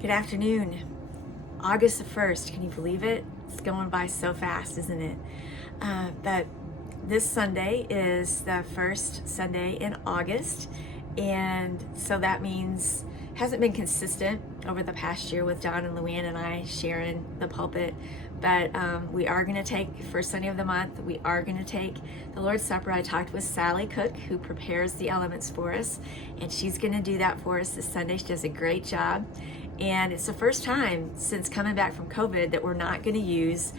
Good afternoon. August the 1st, can you believe it? It's going by so fast, isn't it? But this Sunday is the first Sunday in August, and so that means hasn't been consistent over the past year with Don and Luann and I sharing the pulpit, but we are going to take first Sunday of the month. We are going to take the Lord's Supper. I talked with Sally Cook, who prepares the elements for us, and she's going to do that for us this Sunday. She does a great job. And it's the first time since coming back from COVID that we're not going to use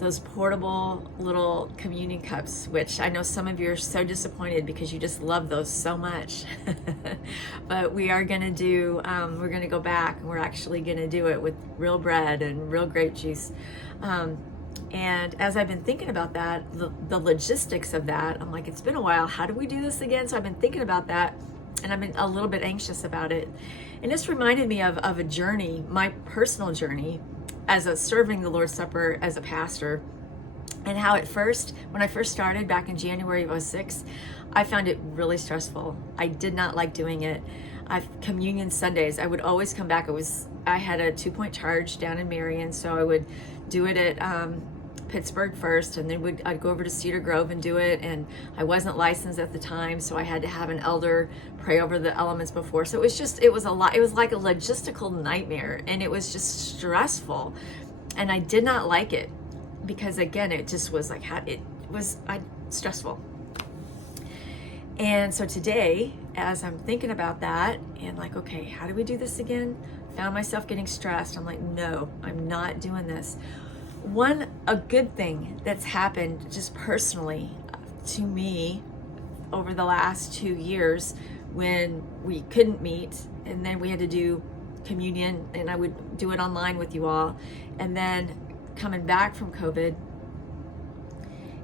those portable little communion cups, which I know some of you are so disappointed because you just love those so much. But we are going to do, we're going to go back and we're actually going to do it with real bread and real grape juice. And as I've been thinking about that, the logistics of that, I'm like, it's been a while. How do we do this again? So I've been thinking about that, and I've been a little bit anxious about it. And this reminded me of a journey, my personal journey as serving the Lord's Supper as a pastor, and how when I first started back in January of 2006, I found it really stressful. I did not like doing it. Communion Sundays, I would always come back. I had a 2-point charge down in Marion, so I would do it at Pittsburgh first, and then I'd go over to Cedar Grove and do it, and I wasn't licensed at the time, so I had to have an elder pray over the elements before. So it was a lot. It was like a logistical nightmare, and it was just stressful, and I did not like it because, again, it just was like stressful. And so today, as I'm thinking about that and like, okay, how do we do this again? Found myself getting stressed. I'm like, no, I'm not doing this. A good thing that's happened just personally to me over the last 2 years when we couldn't meet, and then we had to do communion, and I would do it online with you all, and then coming back from COVID,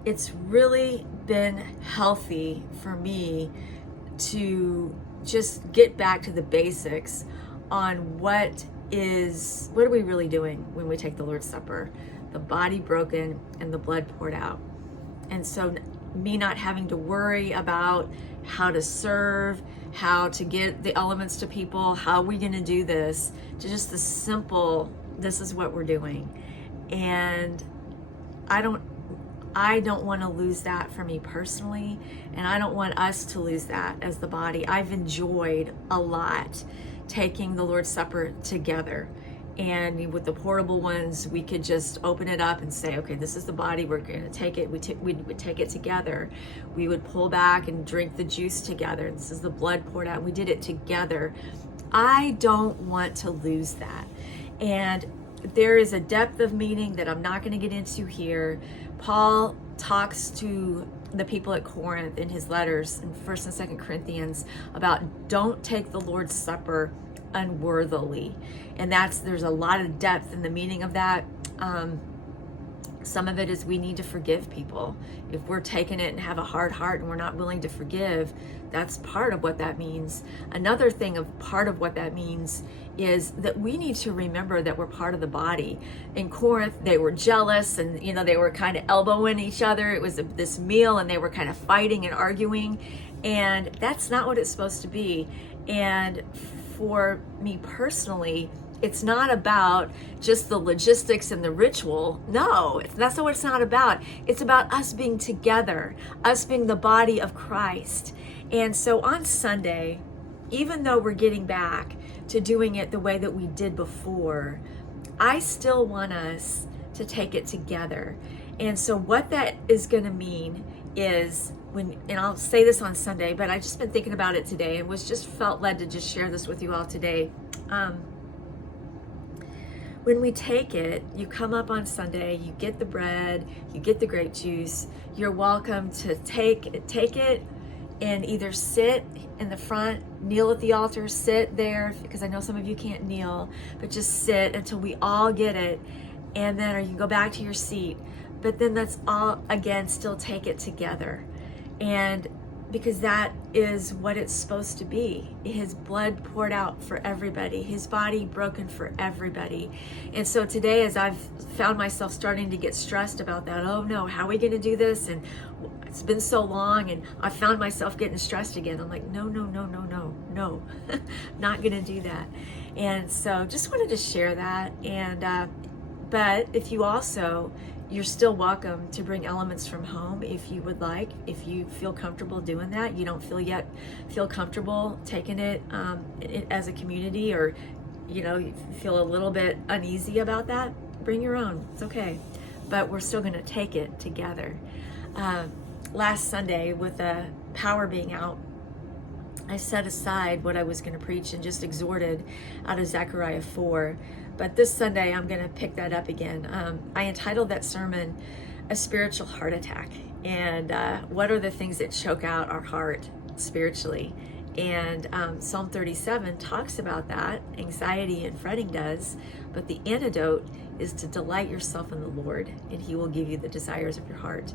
it's really been healthy for me to just get back to the basics on what are we really doing when we take the Lord's Supper? The body broken and the blood poured out. And so me not having to worry about how to serve, how to get the elements to people, how are we going to do this, to just the simple, this is what we're doing. And I don't want to lose that for me personally, and I don't want us to lose that as the body. I've enjoyed a lot taking the Lord's Supper together. And with the portable ones, we could just open it up and say, okay, this is the body, we're going to take it. We would take it together. We would pull back and drink the juice together. This is the blood poured out. We did it together. I don't want to lose that. And there is a depth of meaning that I'm not going to get into here. Paul talks to the people at Corinth in his letters in 1st and 2nd Corinthians about don't take the Lord's Supper unworthily, and there's a lot of depth in the meaning of that. Some of it is we need to forgive people. If we're taking it and have a hard heart and we're not willing to forgive, that's part of what that means. Another thing of part of what that means is that we need to remember that we're part of the body. In Corinth, they were jealous, and they were kind of elbowing each other. It was this meal, and they were kind of fighting and arguing, and that's not what it's supposed to be. And for me personally, it's not about just the logistics and the ritual. No, that's not what it's not about. It's about us being together, us being the body of Christ. And so on Sunday, even though we're getting back to doing it the way that we did before, I still want us to take it together. And so what that is going to mean is and I'll say this on Sunday, but I've just been thinking about it today and felt led to just share this with you all today. When we take it, you come up on Sunday, you get the bread, you get the grape juice. You're welcome to take it and either sit in the front, kneel at the altar, sit there, because I know some of you can't kneel, but just sit until we all get it. And then, or you can go back to your seat. But then let's all, again, still take it together. And because that is what it's supposed to be. His blood poured out for everybody, his body broken for everybody. And so today, as I've found myself starting to get stressed about that, oh no, how are we going to do this? And it's been so long, and I found myself getting stressed again. I'm like, no, not going to do that. And so just wanted to share that. And but if you also, you're still welcome to bring elements from home if you would like, if you feel comfortable doing that. You don't feel comfortable taking it as a community, or you feel a little bit uneasy about that, bring your own. It's okay. But we're still going to take it together. Last Sunday, with the power being out, I set aside what I was going to preach and just exhorted out of Zechariah 4. But this Sunday, I'm going to pick that up again. I entitled that sermon, A Spiritual Heart Attack. And what are the things that choke out our heart spiritually? And Psalm 37 talks about that. Anxiety and fretting does. But the antidote is to delight yourself in the Lord, and He will give you the desires of your heart.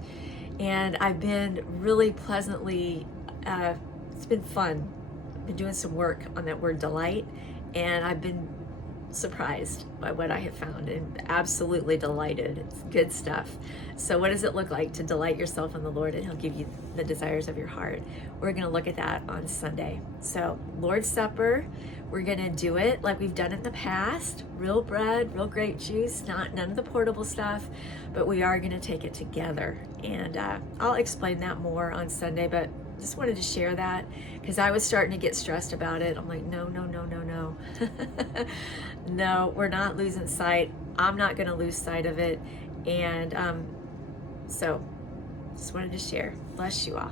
And I've been really pleasantly, it's been fun. I've been doing some work on that word delight, and I've been surprised by what I have found and absolutely delighted. It's good stuff. So what does it look like to delight yourself in the Lord, and He'll give you the desires of your heart? We're going to look at that on Sunday. So Lord's Supper, we're going to do it like we've done it in the past. Real bread, real grape juice, none of the portable stuff, but we are going to take it together. And I'll explain that more on Sunday, but just wanted to share that because I was starting to get stressed about it. I'm like, no. No, we're not losing sight. I'm not going to lose sight of it. And so just wanted to share. Bless you all.